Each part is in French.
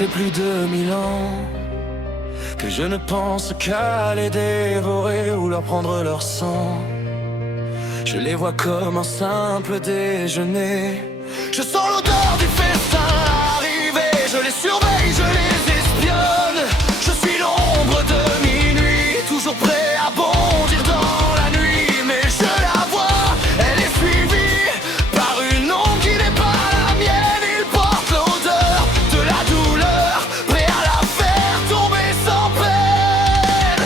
fait plus de 1000 ans que je ne pense qu'à les dévorer ou leur prendre leur sang. Je les vois comme un simple déjeuner. Je sens l'odeur du festin arriver. Je les surveille, je les espionne. Je suis l'ombre de minuit, toujours prêt à bondir dans la nuit. Mais je la vois, elle est suivie par une ombre qui n'est pas la mienne. Il porte l'odeur de la douleur, prêt à la faire tomber sans peine.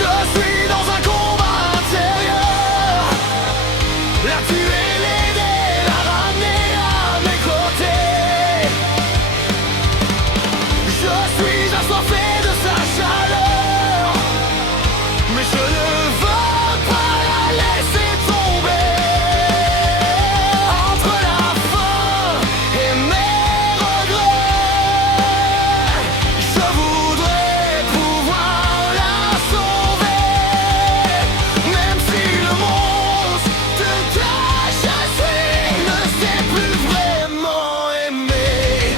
Je suis dans un combat intérieur, la tuer, l'aider, la ramener à mes côtés. Je suis assoiffé de sa chaleur, mais je ne veux pas la laisser tomber. Entre la faim et mes regrets, je voudrais pouvoir la sauver. Même si le monstre de ta chassée ne sait plus vraiment aimer.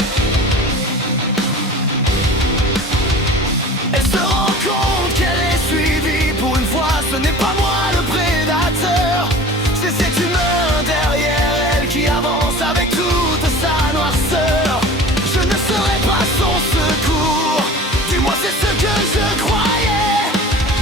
Elle se rend compte qu'elle est suivie. Pour une fois, ce n'est pas moi le prédateur. C'est cet humain derrière elle qui avance avec toute sa noirceur. Je ne serai pas son secours, du moins c'est ce que je croyais.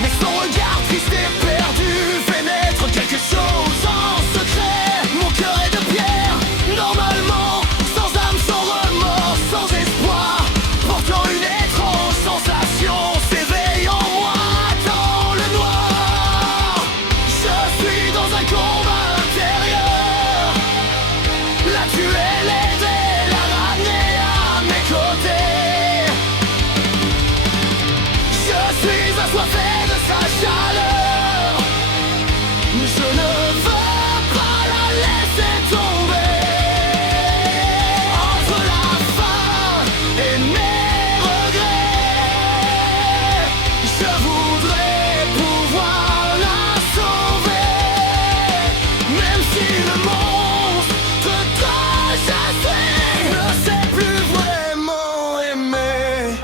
Mais son regard triste et perdu fait naître quelque chose en secret. Mon cœur est de pierre, normalement, sans âme, sans remords, sans espoir. Pourtant une étrange sensation s'éveille en moi dans le noir. Je suis dans un combat intérieur, la tuer, l'aider, la ramener à mes côtés. Je suis assoiffé de sa chaleur, mais je ne veux pas la laisser tomber. Entre la faim et mes regrets, je voudrais pouvoir la sauver. Même si le monstre de ta chassée ne sait plus vraiment aimer.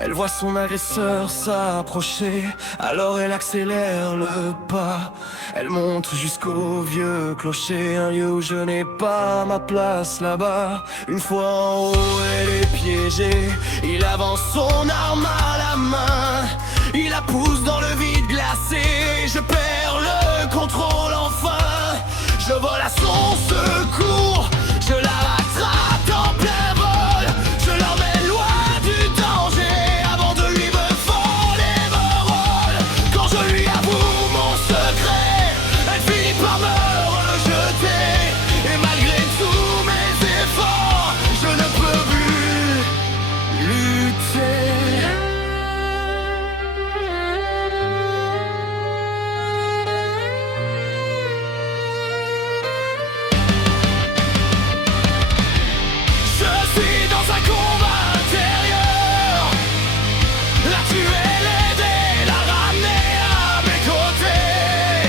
Elle voit son agresseur s'approcher, alors elle accélère le pas. Elle monte jusqu'au vieux clocher, un lieu où je n'ai pas ma place là-bas. Une fois en haut, elle est piégée. Il avance son arme à la main, il la pousse dans le vide glacé. Je perds le contrôle enfin. Je vole à son secours, je la rattrape en plein vol. Je l'emmène loin du danger avant de lui me voler mon rôle. Quand je lui avoue mon secret, elle finit par me rejeter. Et malgré tous mes efforts, je ne peux plus lutter. Je suis dans un combat intérieur, la tuer, l'aider, la ramener à mes côtés.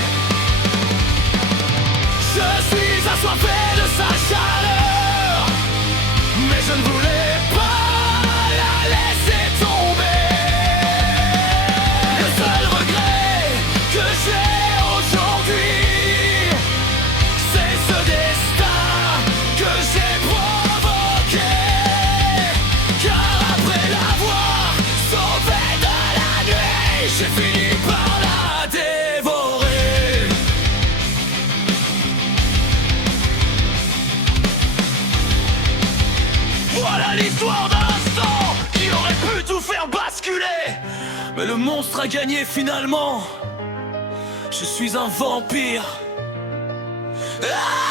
Je suis assoiffé de sa chaleur, mais je ne voulais pas la laisser tomber. Le seul regret que j'ai aujourd'hui, c'est ce destin que j'ai provoqué. Car après l'avoir sauvée de la nuit, j'ai fini par la dévorer. Voilà l'histoire d'un instant qui aurait pu tout faire basculer. Mais le monstre a gagné finalement. Je suis un vampire. Ah!